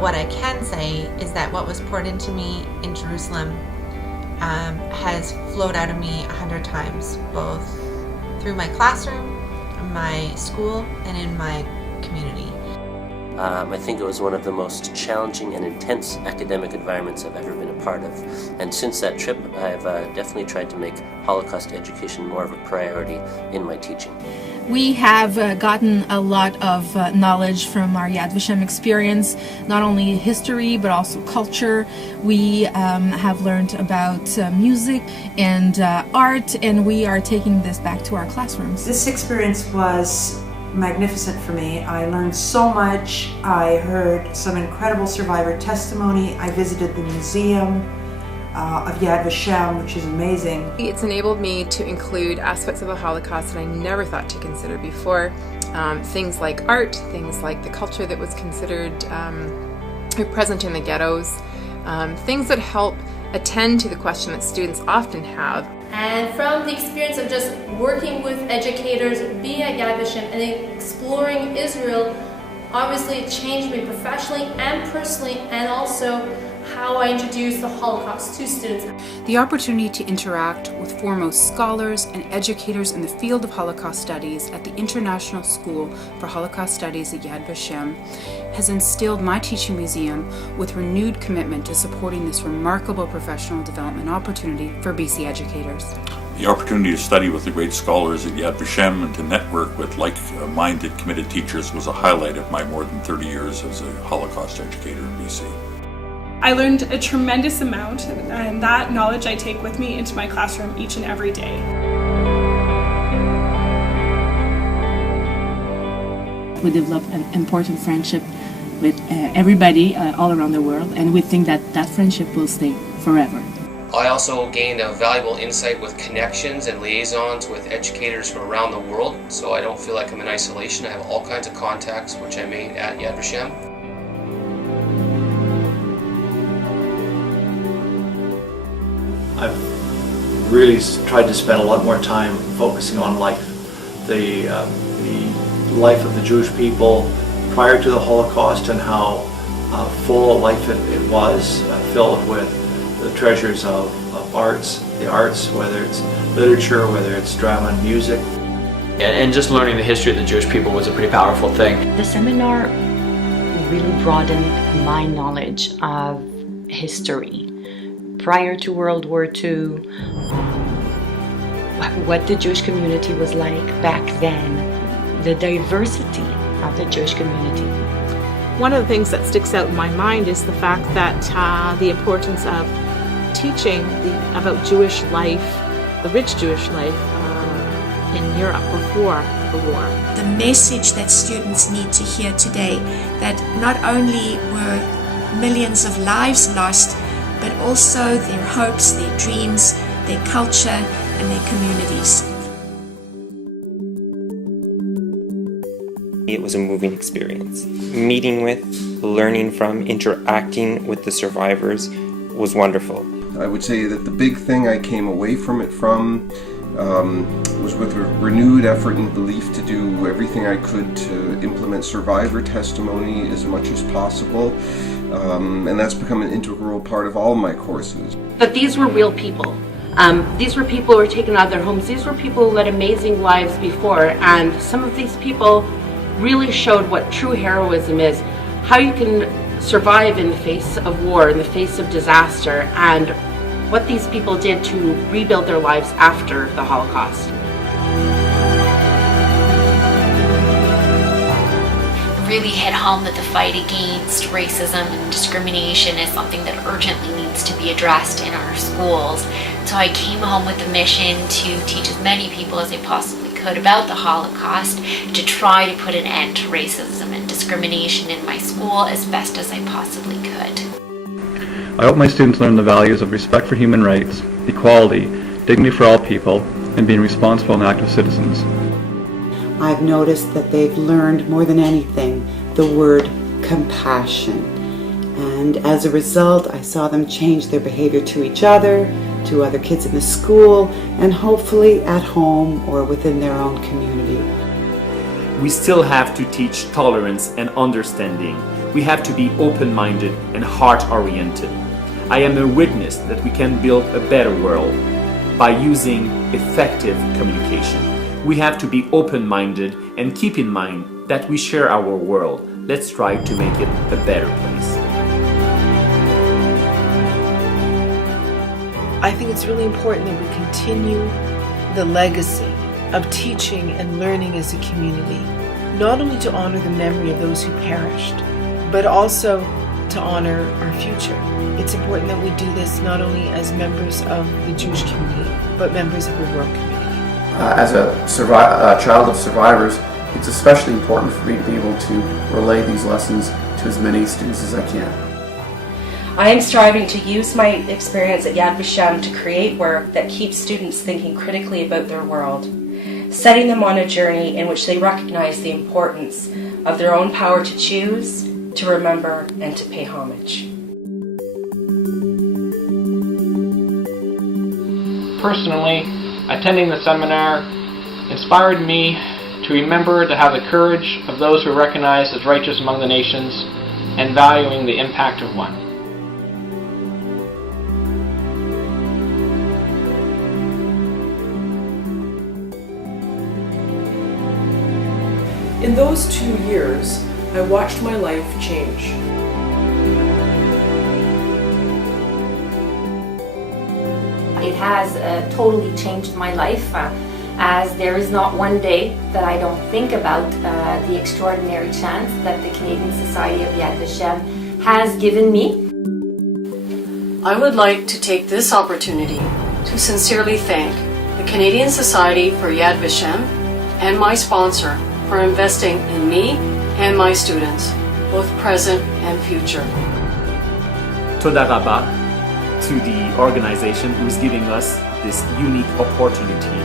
But what I can say is that what was poured into me in Jerusalem has flowed out of me 100 times, both through my classroom, my school, and in my community. I think it was one of the most challenging and intense academic environments I've ever been a part of. And since that trip, I've definitely tried to make Holocaust education more of a priority in my teaching. We have gotten a lot of knowledge from our Yad Vashem experience, not only history but also culture. We have learned about music and art, and we are taking this back to our classrooms. This experience was magnificent for me. I learned so much. I heard some incredible survivor testimony. I visited the museum of Yad Vashem, which is amazing. It's enabled me to include aspects of the Holocaust that I never thought to consider before. Things like art, things like the culture that was considered present in the ghettos, things that help attend to the question that students often have. And from the experience of just working with educators, being at Yad Vashem, and exploring Israel, obviously it changed me professionally and personally, and also how I introduce the Holocaust to students. The opportunity to interact with foremost scholars and educators in the field of Holocaust studies at the International School for Holocaust Studies at Yad Vashem has instilled my teaching museum with renewed commitment to supporting this remarkable professional development opportunity for BC educators. The opportunity to study with the great scholars at Yad Vashem and to network with like-minded committed teachers was a highlight of my more than 30 years as a Holocaust educator in BC. I learned a tremendous amount, and that knowledge I take with me into my classroom each and every day. We developed an important friendship with everybody all around the world, and we think that that friendship will stay forever. I also gained a valuable insight with connections and liaisons with educators from around the world, so I don't feel like I'm in isolation. I have all kinds of contacts which I made at Yad Vashem. I've really tried to spend a lot more time focusing on life, the life of the Jewish people prior to the Holocaust, and how full a life it was, filled with the treasures of the arts, whether it's literature, whether it's drama and music. And just learning the history of the Jewish people was a pretty powerful thing. The seminar really broadened my knowledge of history. Prior to World War II, what the Jewish community was like back then, the diversity of the Jewish community. One of the things that sticks out in my mind is the fact that the importance of teaching about Jewish life, the rich Jewish life in Europe before the war. The message that students need to hear today, that not only were millions of lives lost, but also their hopes, their dreams, their culture, and their communities. It was a moving experience. Meeting with, learning from, interacting with the survivors was wonderful. I would say that the big thing I came away from it was with a renewed effort and belief to do everything I could to implement survivor testimony as much as possible. And that's become an integral part of all my courses. But these were real people. These were people who were taken out of their homes. These were people who led amazing lives before, and some of these people really showed what true heroism is, how you can survive in the face of war, in the face of disaster, and what these people did to rebuild their lives after the Holocaust. Really hit home that the fight against racism and discrimination is something that urgently needs to be addressed in our schools. So I came home with the mission to teach as many people as I possibly could about the Holocaust, to try to put an end to racism and discrimination in my school as best as I possibly could. I hope my students learn the values of respect for human rights, equality, dignity for all people, and being responsible and active citizens. I've noticed that they've learned more than anything the word compassion. And as a result, I saw them change their behavior to each other, to other kids in the school, and hopefully at home or within their own community. We still have to teach tolerance and understanding. We have to be open-minded and heart-oriented. I am a witness that we can build a better world by using effective communication. We have to be open-minded and keep in mind that we share our world. Let's try to make it a better place. I think it's really important that we continue the legacy of teaching and learning as a community, not only to honor the memory of those who perished, but also to honor our future. It's important that we do this not only as members of the Jewish community, but members of the world community. As a child of survivors, it's especially important for me to be able to relay these lessons to as many students as I can. I am striving to use my experience at Yad Vashem to create work that keeps students thinking critically about their world, setting them on a journey in which they recognize the importance of their own power to choose, to remember, and to pay homage. Personally, attending the seminar inspired me to remember to have the courage of those who are recognized as righteous among the nations and valuing the impact of one. In those 2 years, I watched my life change. It has totally changed my life, as there is not one day that I don't think about the extraordinary chance that the Canadian Society of Yad Vashem has given me. I would like to take this opportunity to sincerely thank the Canadian Society for Yad Vashem and my sponsor for investing in me and my students, both present and future. Toda Rabba to the organization who is giving us this unique opportunity